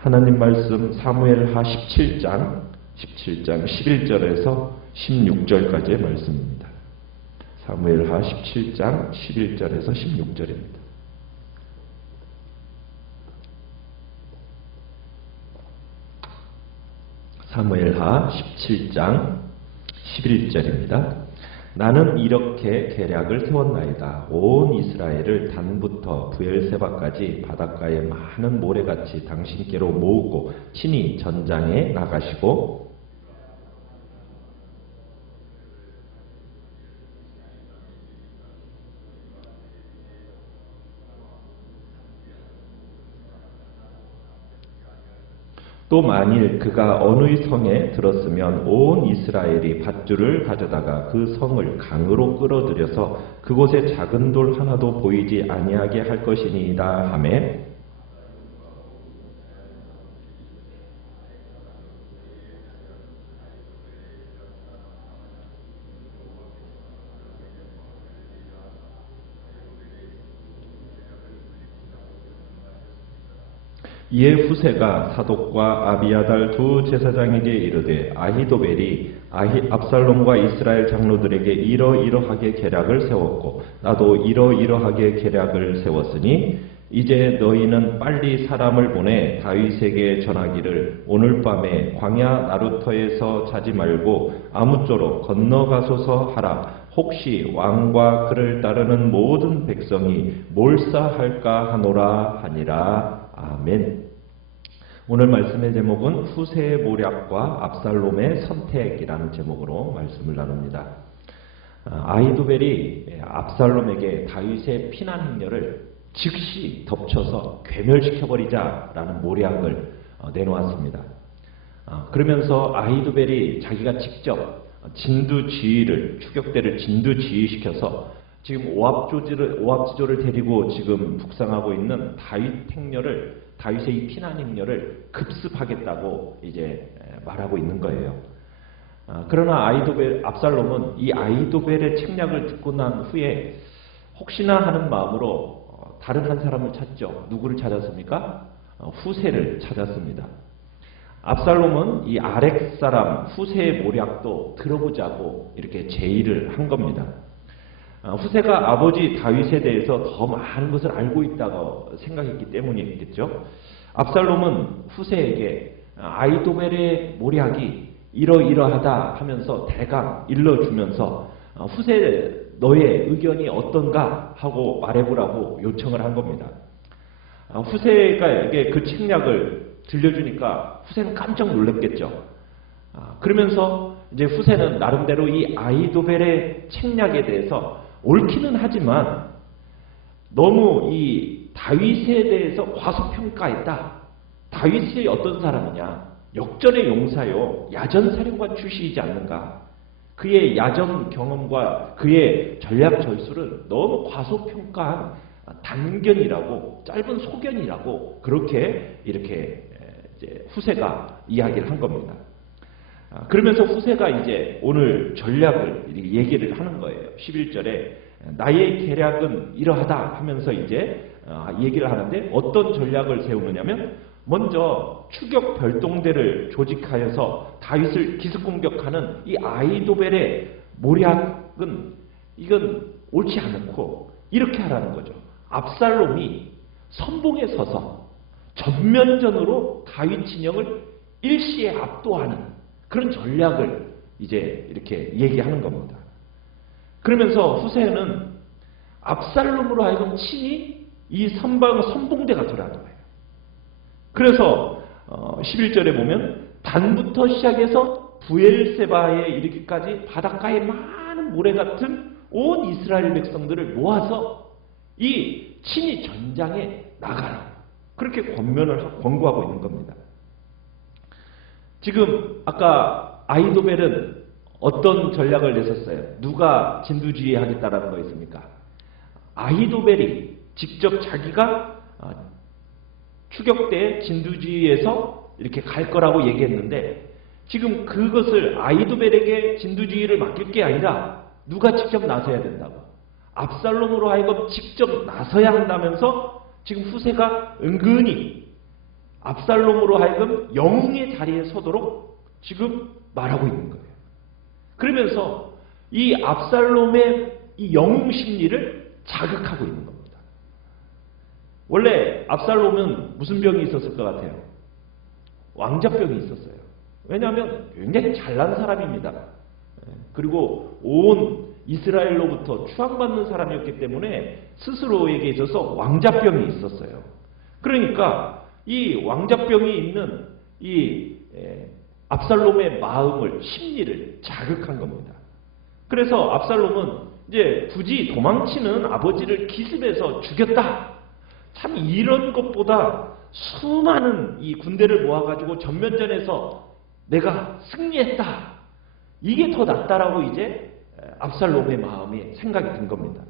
하나님 말씀 사무엘하 17장 11절에서 16절까지의 말씀입니다. 사무엘하 17장 11절에서 16절입니다. 사무엘하 17장 11절입니다. 나는 이렇게 계략을 세웠나이다. 온 이스라엘을 단부터 브엘세바까지 바닷가에 많은 모래같이 당신께로 모으고 친히 전장에 나가시고 또 만일 그가 어느 성에 들었으면 온 이스라엘이 밧줄을 가져다가 그 성을 강으로 끌어들여서 그곳에 작은 돌 하나도 보이지 아니하게 할 것이니이다 하매 이에 후세가 사독과 아비아달 두 제사장에게 이르되 아히도벨이 압살롬과 이스라엘 장로들에게 이러이러하게 계략을 세웠고 나도 이러이러하게 계략을 세웠으니 이제 너희는 빨리 사람을 보내 다윗에게 전하기를 오늘 밤에 광야 나루터에서 자지 말고 아무쪼록 건너가소서 하라. 혹시 왕과 그를 따르는 모든 백성이 몰사할까 하노라 하니라. 아멘. 오늘 말씀의 제목은 후세의 모략과 압살롬의 선택이라는 제목으로 말씀을 나눕니다. 아히도벨이 압살롬에게 다윗의 피난 행렬을 즉시 덮쳐서 괴멸시켜버리자라는 모략을 내놓았습니다. 그러면서 아히도벨이 자기가 직접 진두지휘를 추격대를 진두지휘시켜서 지금 오합지졸을 데리고 지금 북상하고 있는 다윗의 이 피난 행렬을 급습하겠다고 이제 말하고 있는 거예요. 그러나 압살롬은 이 아히도벨의 책략을 듣고 난 후에 혹시나 하는 마음으로 다른 한 사람을 찾죠. 누구를 찾았습니까? 후세를 찾았습니다. 압살롬은 이 아렉 사람 후세의 모략도 들어보자고 이렇게 제의를 한 겁니다. 후세가 아버지 다윗에 대해서 더 많은 것을 알고 있다고 생각했기 때문이겠죠. 압살롬은 후세에게 아히도벨의 모략이 이러이러하다 하면서 대강 일러주면서 후세 너의 의견이 어떤가 하고 말해보라고 요청을 한 겁니다. 후세가 그 책략을 들려주니까 후세는 깜짝 놀랐겠죠. 그러면서 이제 후세는 나름대로 이 아히도벨의 책략에 대해서 옳기는 하지만 너무 이 다윗에 대해서 과소평가했다. 다윗이 어떤 사람이냐? 역전의 용사요. 야전사령관 출신이지 않는가? 그의 야전 경험과 그의 전략 전술을 너무 과소평가한 단견이라고 짧은 소견이라고 그렇게 이렇게 이제 후세가 이야기를 한 겁니다. 그러면서 후세가 이제 오늘 전략을 얘기를 하는 거예요. 11절에 나의 계략은 이러하다 하면서 이제 얘기를 하는데 어떤 전략을 세우느냐면 먼저 추격 별동대를 조직하여서 다윗을 기습공격하는 이 아히도벨의 모략은 이건 옳지 않고 이렇게 하라는 거죠. 압살롬이 선봉에 서서 전면전으로 다윗 진영을 일시에 압도하는 그런 전략을 이제 이렇게 얘기하는 겁니다. 그러면서 후세는 압살롬으로 하여금 친히 이 선봉대가 들어가는 거예요. 그래서 11절에 보면 단부터 시작해서 브엘세바에 이르기까지 바닷가에 많은 모래 같은 온 이스라엘 백성들을 모아서 이 친히 전장에 나가라. 그렇게 권고하고 있는 겁니다. 지금 아까 아히도벨은 어떤 전략을 내셨어요? 누가 진두지휘하겠다라는 거였습니까? 아히도벨이 직접 자기가 추격대 진두지휘에서 이렇게 갈 거라고 얘기했는데 지금 그것을 아히도벨에게 진두지휘를 맡길 게 아니라 누가 직접 나서야 된다고. 압살롬으로 하여금 직접 나서야 한다면서 지금 후세가 은근히 압살롬으로 하여금 영웅의 자리에 서도록 지금 말하고 있는 거예요. 그러면서 이 압살롬의 이 영웅 심리를 자극하고 있는 겁니다. 원래 압살롬은 무슨 병이 있었을 것 같아요? 왕자병이 있었어요. 왜냐하면 굉장히 잘난 사람입니다. 그리고 온 이스라엘로부터 추앙받는 사람이었기 때문에 스스로에게 있어서 왕자병이 있었어요. 그러니까 이 왕자병이 있는 이 압살롬의 마음을, 심리를 자극한 겁니다. 그래서 압살롬은 이제 굳이 도망치는 아버지를 기습해서 죽였다. 참 이런 것보다 수많은 이 군대를 모아가지고 전면전에서 내가 승리했다. 이게 더 낫다라고 이제 압살롬의 마음이 생각이 든 겁니다.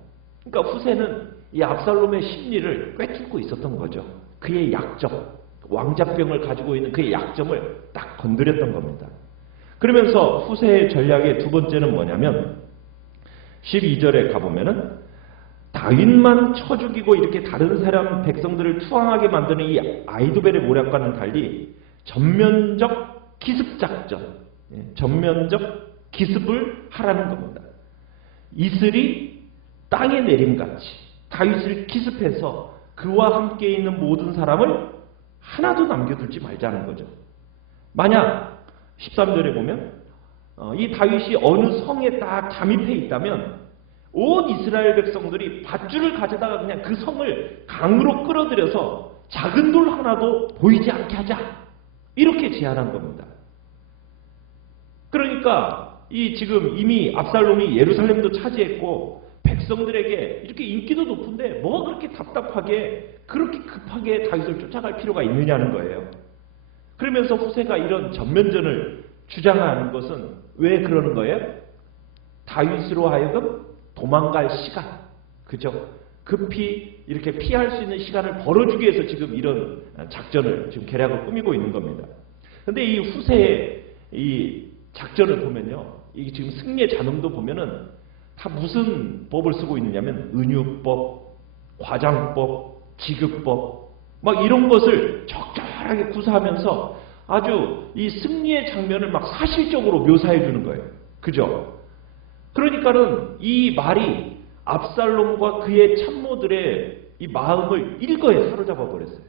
그러니까 후세는 이 압살롬의 심리를 꿰뚫고 있었던 거죠. 그의 약점, 왕자병을 가지고 있는 그의 약점을 딱 건드렸던 겁니다. 그러면서 후세의 전략의 두 번째는 뭐냐면 12절에 가보면은 다윗만 쳐 죽이고 이렇게 다른 사람 백성들을 투항하게 만드는 이 아히도벨의 모략과는 달리 전면적 기습작전, 전면적 기습을 하라는 겁니다. 이슬이 땅에 내림같이 다윗을 기습해서 그와 함께 있는 모든 사람을 하나도 남겨두지 말자는 거죠. 만약 13절에 보면 이 다윗이 어느 성에 딱 잠입해 있다면 온 이스라엘 백성들이 밧줄을 가져다가 그냥 그 성을 강으로 끌어들여서 작은 돌 하나도 보이지 않게 하자. 이렇게 제안한 겁니다. 그러니까 이 지금 이미 압살롬이 예루살렘도 차지했고 백성들에게 이렇게 인기도 높은데 뭐가 그렇게 답답하게 그렇게 급하게 다윗을 쫓아갈 필요가 있느냐는 거예요. 그러면서 후세가 이런 전면전을 주장하는 것은 왜 그러는 거예요? 다윗으로 하여금 도망갈 시간, 그죠? 급히 이렇게 피할 수 있는 시간을 벌어주기 위해서 지금 이런 작전을 지금 계략을 꾸미고 있는 겁니다. 근데 이 후세의 이 작전을 보면요, 이 지금 승리의 잔음도 보면은 다 무슨 법을 쓰고 있느냐면 은유법, 과장법, 지급법 막 이런 것을 적절하게 구사하면서 아주 이 승리의 장면을 막 사실적으로 묘사해 주는 거예요. 그죠? 그러니까는 이 말이 압살롬과 그의 참모들의 이 마음을 일거에 사로잡아 버렸어요.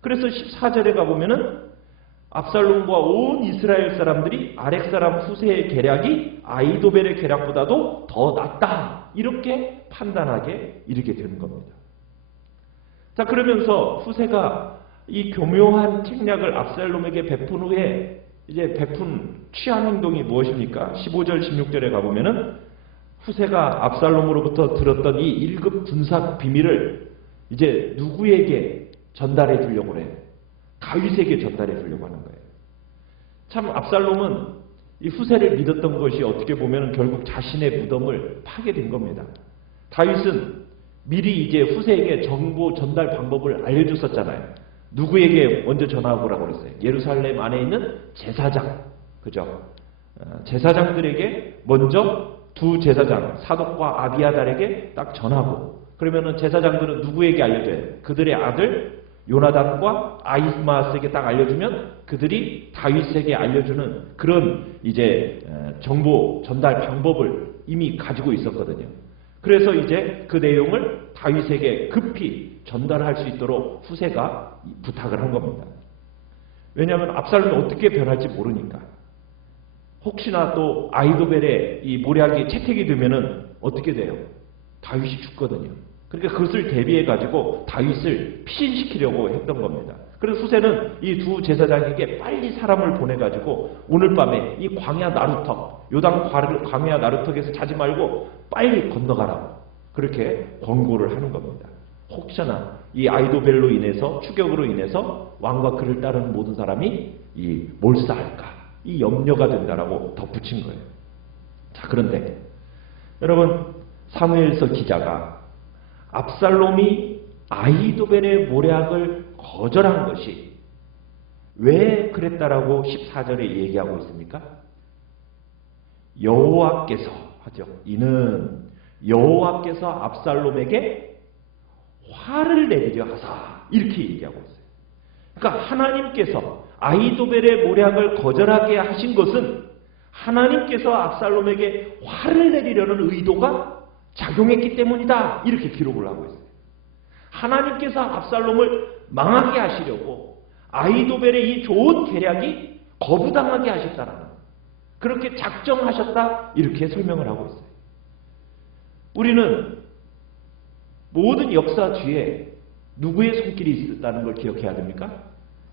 그래서 14절에 가보면은 압살롬과 온 이스라엘 사람들이 아렉 사람 후세의 계략이 아히도벨의 계략보다도 더 낫다. 이렇게 판단하게 이르게 되는 겁니다. 자, 그러면서 후세가 이 교묘한 책략을 압살롬에게 베푼 후에 이제 취한 행동이 무엇입니까? 15절, 16절에 가보면은 후세가 압살롬으로부터 들었던 이 1급 군사 비밀을 이제 누구에게 전달해 주려고 해요? 다윗에게 전달해 주려고 하는 거예요. 참 압살롬은 이 후세를 믿었던 것이 어떻게 보면 결국 자신의 무덤을 파게 된 겁니다. 다윗은 미리 이제 후세에게 정보 전달 방법을 알려줬었잖아요. 누구에게 먼저 전화하고라고 그랬어요? 예루살렘 안에 있는 제사장, 그죠? 제사장들에게 먼저 두 제사장 사독과 아비아달에게 딱 전하고, 그러면은 제사장들은 누구에게 알려줘요? 그들의 아들 요나단과 아히마스에게 딱 알려주면 그들이 다윗에게 알려주는 그런 이제 정보 전달 방법을 이미 가지고 있었거든요. 그래서 이제 그 내용을 다윗에게 급히 전달할 수 있도록 후세가 부탁을 한 겁니다. 왜냐하면 압살롬이 어떻게 변할지 모르니까. 혹시나 또 아히도벨의 이 모략이 채택이 되면은 어떻게 돼요? 다윗이 죽거든요. 그러니까 그것을 대비해 가지고 다윗을 피신시키려고 했던 겁니다. 그래서 후세는 이 두 제사장에게 빨리 사람을 보내 가지고 오늘 밤에 이 광야 나루턱, 요단 광야 나루턱에서 자지 말고 빨리 건너가라고 그렇게 권고를 하는 겁니다. 혹시나 이 아히도벨로 인해서 추격으로 인해서 왕과 그를 따르는 모든 사람이 이 몰사할까 이 염려가 된다라고 덧붙인 거예요. 자, 그런데 여러분 사무엘서 기자가 압살롬이 아히도벨의 모략을 거절한 것이 왜 그랬다라고 14절에 얘기하고 있습니까? 여호와께서 하죠. 이는 여호와께서 압살롬에게 화를 내리려 하사 이렇게 얘기하고 있어요. 그러니까 하나님께서 아히도벨의 모략을 거절하게 하신 것은 하나님께서 압살롬에게 화를 내리려는 의도가 작용했기 때문이다. 이렇게 기록을 하고 있어요. 하나님께서 압살롬을 망하게 하시려고 아히도벨의 이 좋은 계략이 거부당하게 하셨다라는 거예요. 그렇게 작정하셨다. 이렇게 설명을 하고 있어요. 우리는 모든 역사 뒤에 누구의 손길이 있다는 걸 기억해야 됩니까?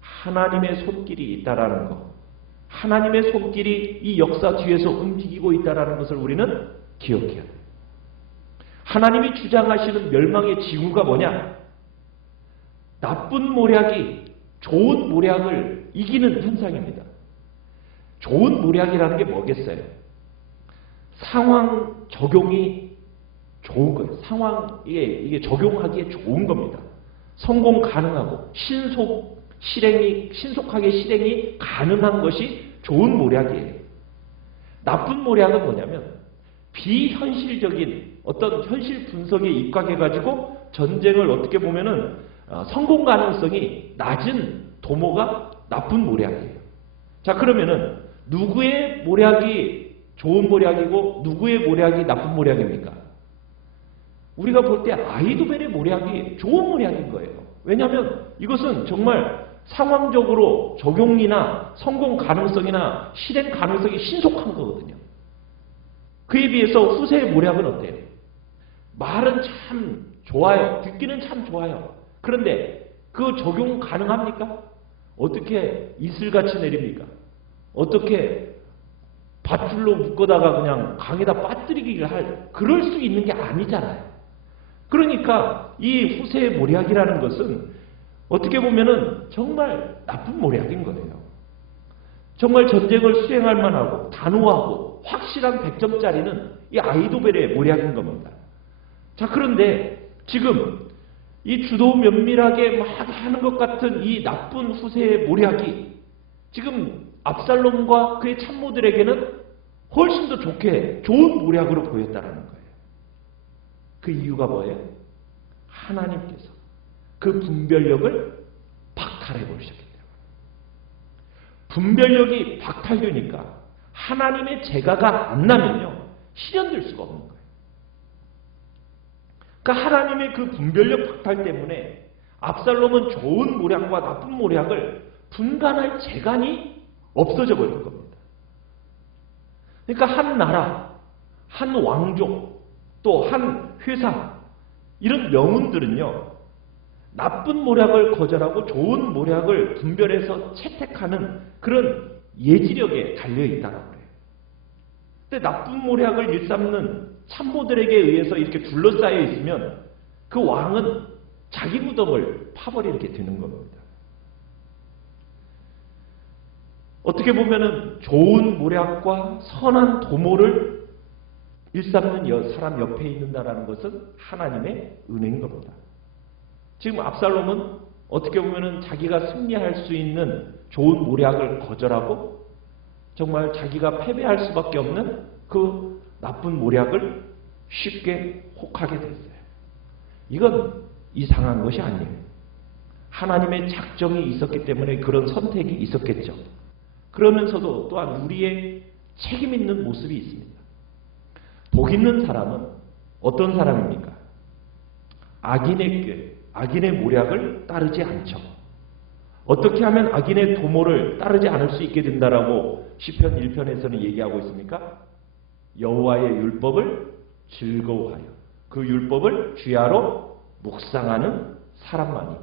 하나님의 손길이 있다라는 것. 하나님의 손길이 이 역사 뒤에서 움직이고 있다라는 것을 우리는 기억해야 돼요. 하나님이 주장하시는 멸망의 징후가 뭐냐? 나쁜 모략이 좋은 모략을 이기는 현상입니다. 좋은 모략이라는 게 뭐겠어요? 상황 적용이 좋은 거예요. 상황에 이게 적용하기에 좋은 겁니다. 성공 가능하고 신속하게 실행이 가능한 것이 좋은 모략이에요. 나쁜 모략은 뭐냐면 비현실적인 어떤 현실 분석에 입각해가지고 전쟁을 어떻게 보면은 성공 가능성이 낮은 도모가 나쁜 모략이에요. 자, 그러면은 누구의 모략이 좋은 모략이고 누구의 모략이 나쁜 모략입니까? 우리가 볼 때 아히도벨의 모략이 좋은 모략인 거예요. 왜냐하면 이것은 정말 상황적으로 적용이나 성공 가능성이나 실행 가능성이 신속한 거거든요. 그에 비해서 후세의 모략은 어때요? 말은 참 좋아요. 듣기는 참 좋아요. 그런데 그 적용 가능합니까? 어떻게 이슬같이 내립니까? 어떻게 밧줄로 묶어다가 그냥 강에다 빠뜨리기를 그럴 수 있는 게 아니잖아요. 그러니까 이 후세의 모략이라는 것은 어떻게 보면은 정말 나쁜 모략인 거예요. 정말 전쟁을 수행할 만하고 단호하고 확실한 100점짜리는 이 아히도벨의 모략인 겁니다. 자, 그런데 지금 이 주도 면밀하게 막 하는 것 같은 이 나쁜 후세의 모략이 지금 압살롬과 그의 참모들에게는 훨씬 더 좋은 모략으로 보였다는 거예요. 그 이유가 뭐예요? 하나님께서 그 분별력을 박탈해 버리셨기 때문에. 분별력이 박탈되니까 하나님의 제가가 안 나면요 실현될 수가 없는 거예요. 그러니까 하나님의 그 분별력 박탈 때문에 압살롬은 좋은 모략과 나쁜 모략을 분간할 재간이 없어져 버린 겁니다. 그러니까 한 나라, 한 왕족, 또 한 회사 이런 명운들은요 나쁜 모략을 거절하고 좋은 모략을 분별해서 채택하는 그런 예지력에 달려있다고 그래요. 근데 나쁜 모략을 일삼는 참모들에게 의해서 이렇게 둘러싸여 있으면 그 왕은 자기 무덤을 파버리게 되는 겁니다. 어떻게 보면은 좋은 모략과 선한 도모를 일삼는 사람 옆에 있는다라는 것은 하나님의 은혜인 겁니다. 지금 압살롬은 어떻게 보면은 자기가 승리할 수 있는 좋은 모략을 거절하고 정말 자기가 패배할 수밖에 없는 그 나쁜 모략을 쉽게 혹하게 됐어요. 이건 이상한 것이 아니에요. 하나님의 작정이 있었기 때문에 그런 선택이 있었겠죠. 그러면서도 또한 우리의 책임 있는 모습이 있습니다. 복 있는 사람은 어떤 사람입니까? 악인의 꾀, 악인의 모략을 따르지 않죠. 어떻게 하면 악인의 도모를 따르지 않을 수 있게 된다라고 시편 1편에서는 얘기하고 있습니까? 여호와의 율법을 즐거워하여 그 율법을 주야로 묵상하는 사람만이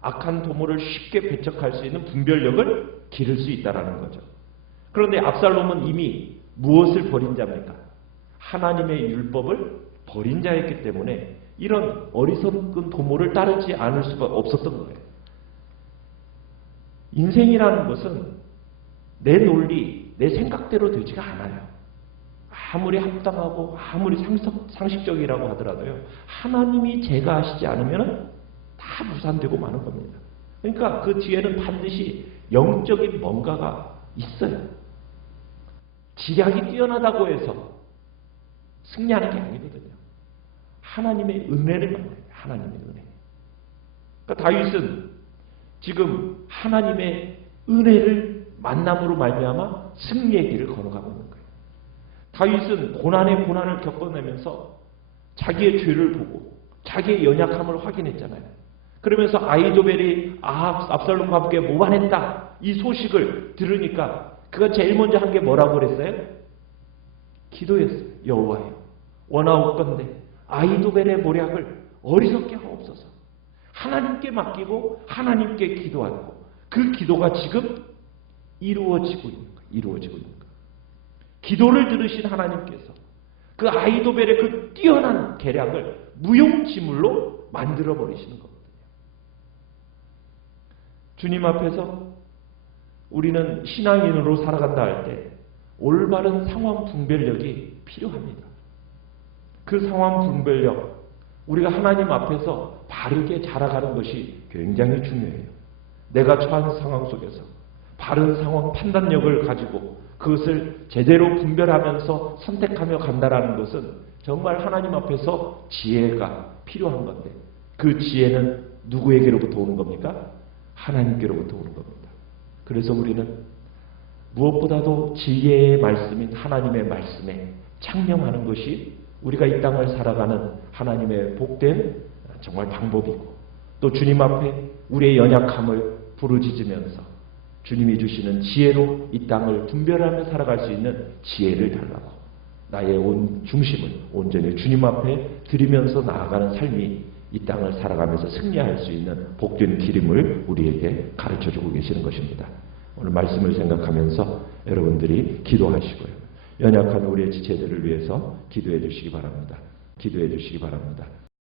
악한 도모를 쉽게 배척할 수 있는 분별력을 기를 수 있다는 거죠. 그런데 압살롬은 이미 무엇을 버린 자입니까? 하나님의 율법을 버린 자였기 때문에 이런 어리석은 도모를 따르지 않을 수가 없었던 거예요. 인생이라는 것은 내 논리, 내 생각대로 되지가 않아요. 아무리 합당하고 아무리 상식적이라고 하더라도요. 하나님이 제가하시지 않으면 다 무산되고 마는 겁니다. 그러니까 그 뒤에는 반드시 영적인 뭔가가 있어요. 지략이 뛰어나다고 해서 승리하는 게 아니거든요. 하나님의 은혜를 만나요. 하나님의 은혜. 그러니까 다윗은 지금 하나님의 은혜를 만남으로 말미암아 승리의 길을 걸어가고 있는 거예요. 다윗은 고난에 고난을 겪어내면서 자기의 죄를 보고 자기의 연약함을 확인했잖아요. 그러면서 아히도벨이 압살롬과 함께 모반했다 이 소식을 들으니까 그가 제일 먼저 한 게 뭐라고 그랬어요? 기도했어요. 여호와여, 원하옵건대 아히도벨의 모략을 어리석게 하옵소서. 하나님께 맡기고 하나님께 기도하고 그 기도가 지금 이루어지고 있는 거예요. 이루어지고 있는 거예요. 기도를 들으신 하나님께서 그 아히도벨의 그 뛰어난 계략을 무용지물로 만들어 버리시는 거거든요. 주님 앞에서 우리는 신앙인으로 살아간다 할 때 올바른 상황 분별력이 필요합니다. 그 상황 분별력, 우리가 하나님 앞에서 바르게 자라가는 것이 굉장히 중요해요. 내가 처한 상황 속에서 바른 상황 판단력을 가지고 그것을 제대로 분별하면서 선택하며 간다라는 것은 정말 하나님 앞에서 지혜가 필요한 건데 그 지혜는 누구에게로부터 오는 겁니까? 하나님께로부터 오는 겁니다. 그래서 우리는 무엇보다도 지혜의 말씀인 하나님의 말씀에 창념하는 것이 우리가 이 땅을 살아가는 하나님의 복된 정말 방법이고 또 주님 앞에 우리의 연약함을 부르짖으면서 주님이 주시는 지혜로 이 땅을 분별하며 살아갈 수 있는 지혜를 달라고 나의 온 중심을 온전히 주님 앞에 드리면서 나아가는 삶이 이 땅을 살아가면서 승리할 수 있는 복된 길임을 우리에게 가르쳐주고 계시는 것입니다. 오늘 말씀을 생각하면서 여러분들이 기도하시고요. 연약한 우리의 지체들을 위해서 기도해 주시기 바랍니다. 기도해 주시기 바랍니다.